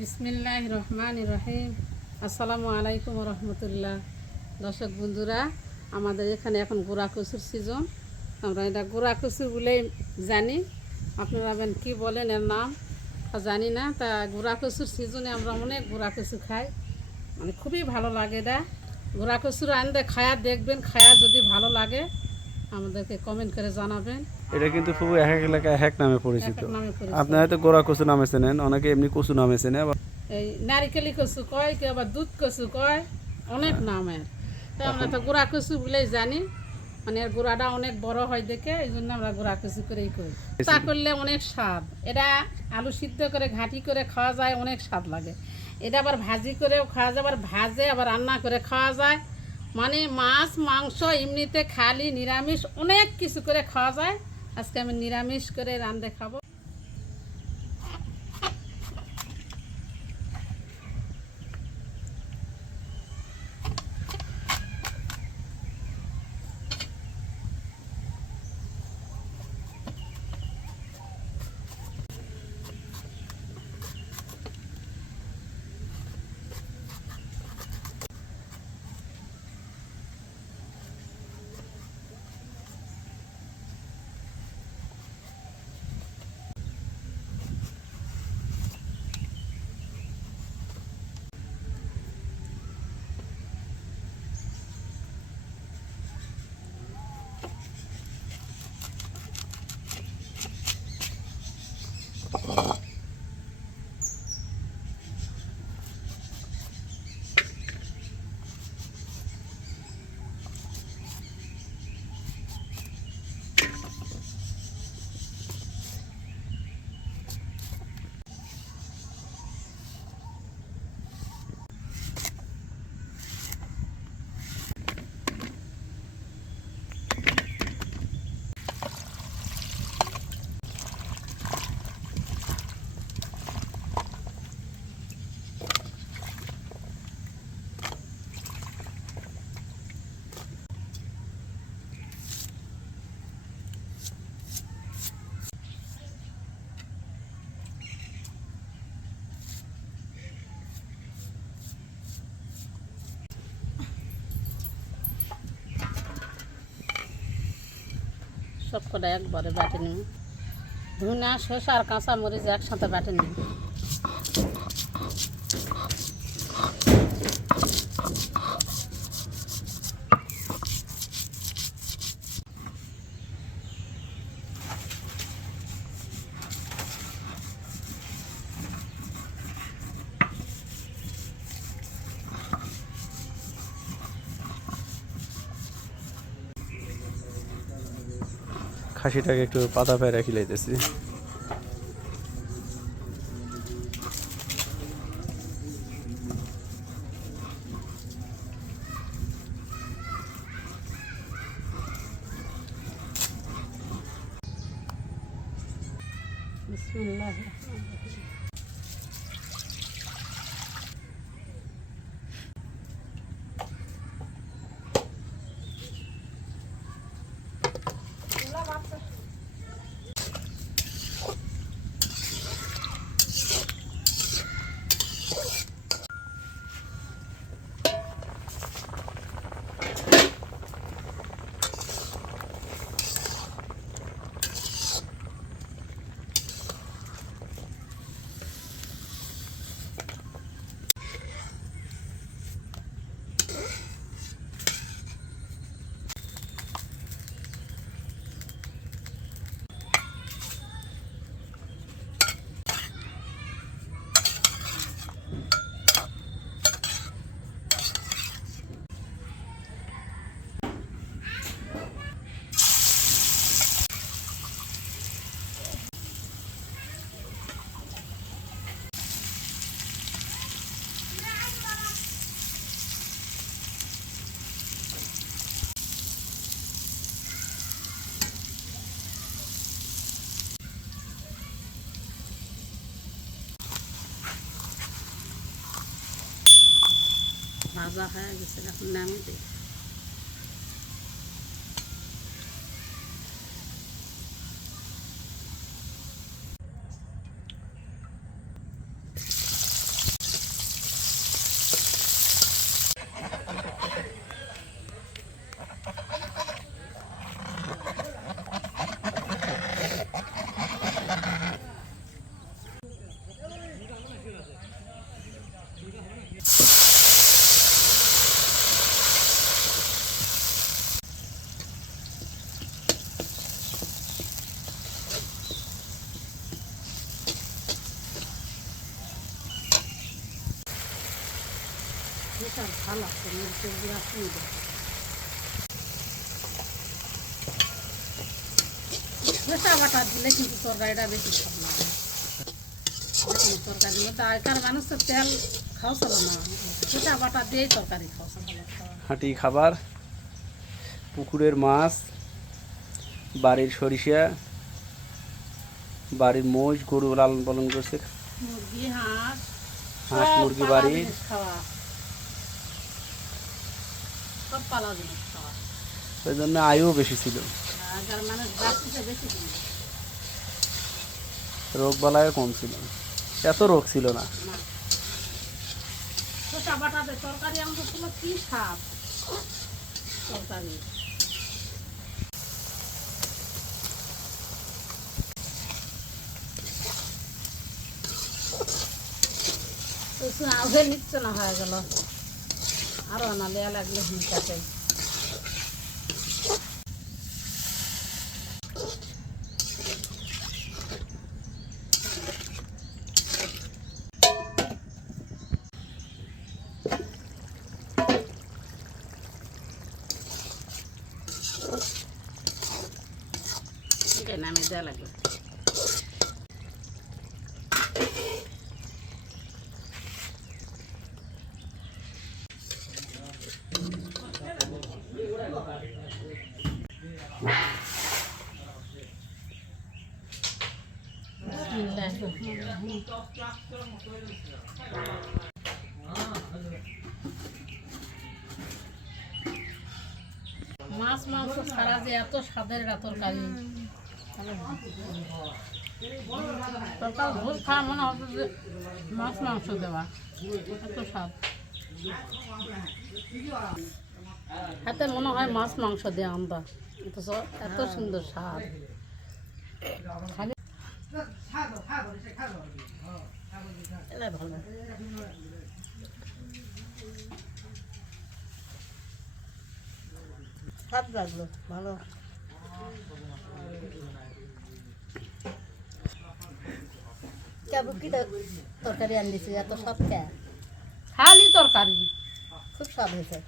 বিসমিল্লাহির রহমানির রহিম। আসসালামু আলাইকুম রহমতুল্লাহ। দর্শক বন্ধুরা, আমাদের এখানে এখন গোড়া কচুর সিজন। আমরা এটা গোড়া কচু বলেই জানি, আপনারা কি বলেন এর নাম জানি না। তা গোড়া কচুর সিজনে আমরা অনেক গোড়া কচু খাই, মানে খুবই ভালো লাগে। এটা গোড়া কচুর আনতে খায়া দেখবেন, খায়া যদি ভালো লাগে আমাদেরকে কমেন্ট করে জানাবেন। এটা কিন্তু খুব এক এক এলাকায় এক নামে পরিচিত। এক নামে পরিচিত। আপনি হয়তো গোড়া কচু নামে চেনেন, অনেকে এমনি কচু নামে চেনে। এই নারিকেলি কচু কয়, কেউ আবার দুধ কচু কয়, অনেক নামের। তো আমরা তো গোড়া কচু বলেই জানি, মানে এর গোড়াটা অনেক বড় হয় দেখে এই জন্য আমরা গোড়া কচু করেই করি। তা করলে অনেক স্বাদ। এটা আলু সিদ্ধ করে ঘাঁটি করে খাওয়া যায়, অনেক স্বাদ লাগে। এটা আবার ভাজি করেও খাওয়া যায়, আবার ভাজে আবার রান্না করে খাওয়া যায়। মানে মাছ মাংস এমনিতে খালি নিরামিষ অনেক কিছু করে খাওয়া যায়। আজকে আমি নিরামিষ করে রান্ধে খাবো। সব কটা একবারে বাটে নিই। ধুনা শসা আর কাঁচা মরিচ একসাথে বাটে নিই। খাসিটাকে একটু পাতা পেয়ে রেখে লাইতেছি। বিসমিল্লাহ। ভাজা হয়ে গেছে, এখন নামিয়ে দিই। বিশাল ভালো লাগছে মরিচের গুঁড়া শুনবে শসা বাটা দিলে কিন্তু তরকারিটা বেশি ভালো লাগে কোনো তরকারির মধ্যে আগেকার মানুষ তো তেল খাওয়া চলো না শসা বাটা দিয়েই তরকারি খাওয়া চলো হাঁটি খাবার, পুকুরের মাছ, বাড়ির সরিষা, বাড়ির মোষ গরু লালন পালন করছে, মুরগি হাঁস হাঁস সব মুরগি পালা বাড়ির। জিনিস খাওয়া সব পালা জিনিস খাওয়া ওই জন্য আয়ুও বেশি ছিল, আগের মানুষ বাঁচিতে বেশি দিন রোগ বালাইও কম ছিল, এত রোগ ছিল না। না শসা বাটাতে তরকারি আমাকে ছিল কি স্বাদ তরকারি আগে নিচ্ছে না হয়ে গেল আরো না লেয়া লাগলে হিংসাতে নামে দেওয়া লাগবে মাছ মাংস ছাড়া যে এত স্বাদের একটা তরকারি তরকারি ভোজ খাওয়া মনে হচ্ছে যে মাছ মাংস দেওয়া এত স্বাদ হাতে মনে হয় মাছ মাংস দিয়ে আমরা অথচ এত সুন্দর স্বাদ খালি এলাই ভালো স্বাদ লাগলো ভালো কেবল কি তরকারি আনলিছি এত স্বাদ কে খালি তরকারি খুব স্বাদ হয়েছে